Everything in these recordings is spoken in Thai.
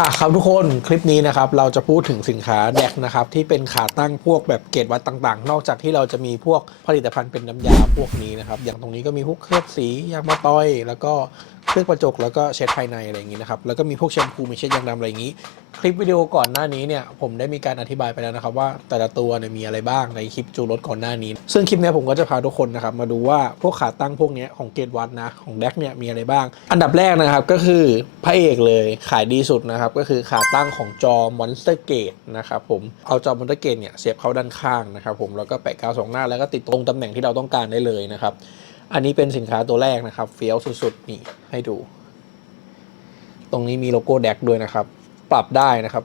อะครับทุกคนคลิปนี้นะครับเราจะพูดถึงสินค้าแดกนะครับที่เป็นขาตั้งพวกแบบเกรดวัดต่างๆ นอกจากที่เราจะมีพวกผลิตภัณฑ์เป็นน้ำยาพวกนี้นะครับอย่างตรงนี้ก็มีพวกเคลือบสียางมะตอย แล้วก็ เคลือบกระจกแล้วก็เช็ดภายในอะไรอย่างนี้นะครับ แล้วก็มีพวกแชมพูมีเช็ดยางดำอะไรอย่างนี้ คลิปวิดีโอก่อนหน้านี้เนี่ยผมได้มีการอธิบายไปแล้วนะครับว่าแต่ละตัวเนี่ยมีอะไรบ้างในคลิปจูรถก่อนหน้านี้ ซึ่งคลิปนี้ผมก็จะพาทุกคนนะครับมาดูว่าพวกขาตั้งพวกนี้ของเกรดวัดนะของแดกเนี่ยมีอะไรบ้าง อันดับแรกนะครับก็คือพระเอกเลยขายดีสุดนะครับก็คือขาตั้งของจอ Monster Gate นะครับผมเอาจอ Monster Gate เนี่ยเสียบเข้าด้านข้างนะครับผมแล้วก็แปะกาวสองหน้าแล้วก็ติดตรงตำแหน่งที่เราต้องการได้เลยนะครับ อันนี้เป็นสินค้าตัวแรกนะครับเฟี้ยวสุดๆนี่ให้ดู ตรงนี้มีโลโก้แดกด้วยนะครับ ปรับได้นะครับ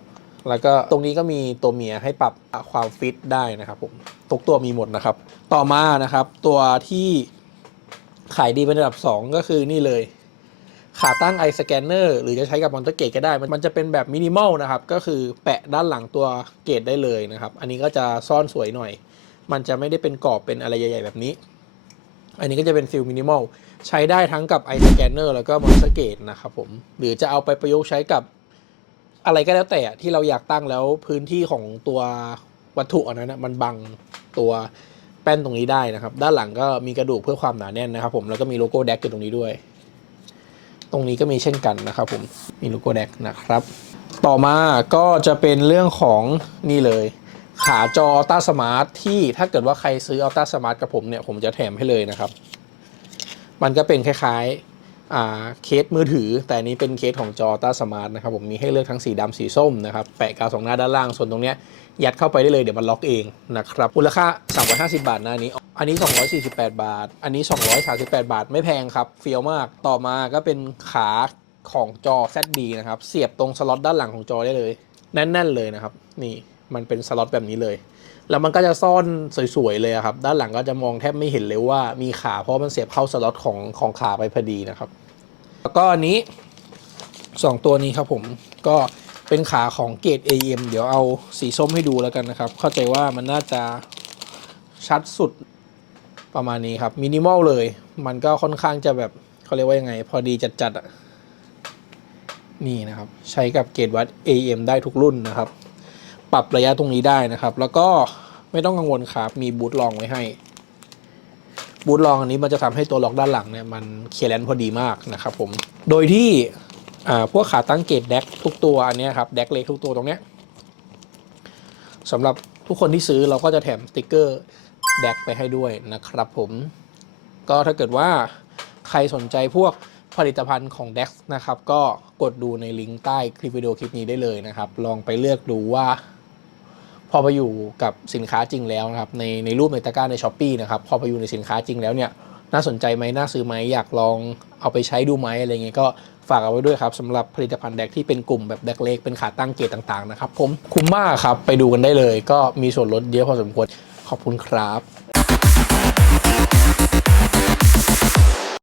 แล้วก็ตรงนี้ก็มีตัวเมียให้ปรับความฟิตได้นะครับผมทุกตัวมีหมดนะครับ ต่อมานะครับ ตัวที่ขายดีเป็นอันดับ 2 ก็คือนี่เลยขาตั้ง i scanner หรือจะใช้กับมอนเตอร์เกตก็ได้ มันจะเป็นแบบมินิมอลนะครับ ก็คือแปะด้านหลังตัวเกตได้เลยนะครับ อันนี้ก็จะซ่อนสวยหน่อย มันจะไม่ได้เป็นกรอบเป็นอะไรใหญ่ ๆ แบบนี้ อันนี้ก็จะเป็นฟิลมินิมอลใช้ได้ทั้งกับ i scanner แล้วก็ monster gate นะครับผม หรือจะเอาไปประยุกต์ใช้กับอะไรก็แล้วแต่ที่เราอยากตั้งแล้วพื้นที่ของตัววัตถุอันนั้นนะมันบังตัวแป้นตรงนี้ได้นะครับ ด้านหลังก็มีกระดูกเพื่อความหนาแน่นนะครับผมแล้วก็มีโลโก้แดกอยู่ตรงนี้ด้วย ตรงนี้ก็มีเช่นกันนะครับผมมีโลโก้แดกนะครับ ต่อมาก็จะเป็นเรื่องของนี่เลย ขาจอ Ultra Smart ที่ถ้าเกิดว่าใครซื้อ Ultra Smart กับผมเนี่ย ผมจะแถมให้เลยนะครับ มันก็เป็นคล้ายๆอาเคสมือถือ แต่นนี้เป็นเคสของจอ Ultra Smart นะครับ ผมมีให้เลือกทั้งสีดำสีส้มนะครับ แปะกาวสองหน้าด้านล่าง ส่วนตรงเนี้ยยัดเข้าไปได้เลยเดี๋ยวมันล็อกเองนะครับมูลค่า 350 บาทนะอันนี้ อันนี้ 248 บาท อันนี้ 238 บาทไม่แพงครับเฟี้ยวมากต่อมาก็เป็นขาของจอ ZD นะครับเสียบตรงสล็อตด้านหลังของจอได้เลยแน่น ๆ เลยนะครับนี่ มันเป็นสล็อตแบบนี้เลย แล้วมันก็จะซ่อนสวยๆเลยครับ ด้านหลังก็จะมองแทบไม่เห็นเลยว่ามีขาเพราะมันเสียบเข้าสล็อตของของขาไปพอดีนะครับ แล้วก็อันนี้สองตัวนี้ครับผมก็เป็นขาของเกรด AM เดี๋ยวเอาสีส้มให้ดูแล้วกันนะครับ เข้าใจว่ามันน่าจะชัดสุดประมาณนี้ครับมินิมอลเลย มันก็ค่อนข้างจะแบบเขาเรียกว่ายังไง พอดีจัดๆอะนี่นะครับ ใช้กับเกรดวัด AM ได้ทุกรุ่นนะครับ ปรับระยะตรงนี้ได้นะครับ แล้วก็ไม่ต้องกังวลครับมีบูทลองไว้ให้บูทลองอันนี้มันจะทำให้ตัวล็อกด้านหลังเนี่ยมันเคลียร์แลนพอดีมากนะครับผม โดยที่พวกขาตั้งเกตแดกทุกตัวอันนี้ครับแดกเล็กทุกตัวตรงเนี้ยสำหรับทุกคนที่ซื้อเราก็จะแถมสติกเกอร์แดกไปให้ด้วยนะครับผม ก็ถ้าเกิดว่าใครสนใจพวกผลิตภัณฑ์ของ DEX นะครับ ก็กดดูในลิงก์ใต้คลิปวิดีโอคลิปนี้ได้เลยนะครับ ลองไปเลือกดูว่า พอไปอยู่กับสินค้าจริงแล้วนะครับในในรูปในตะกร้าในช้อปปีนะครับพอไปอยู่ในสินค้าจริงแล้วเนี่ยน่าสนใจไหมน่าซื้อไหมอยากลองเอาไปใช้ดูไหมอะไรเงี้ยก็ฝากเอาไว้ด้วยครับสำหรับผลิตภัณฑ์แดกที่เป็นกลุ่มแบบแดกเล็กเป็นขาตั้งเกตต่างๆนะครับผมคุ้มมากครับไปดูกันได้เลย ก็มีส่วนลดเยอะพอสมควรขอบคุณครับ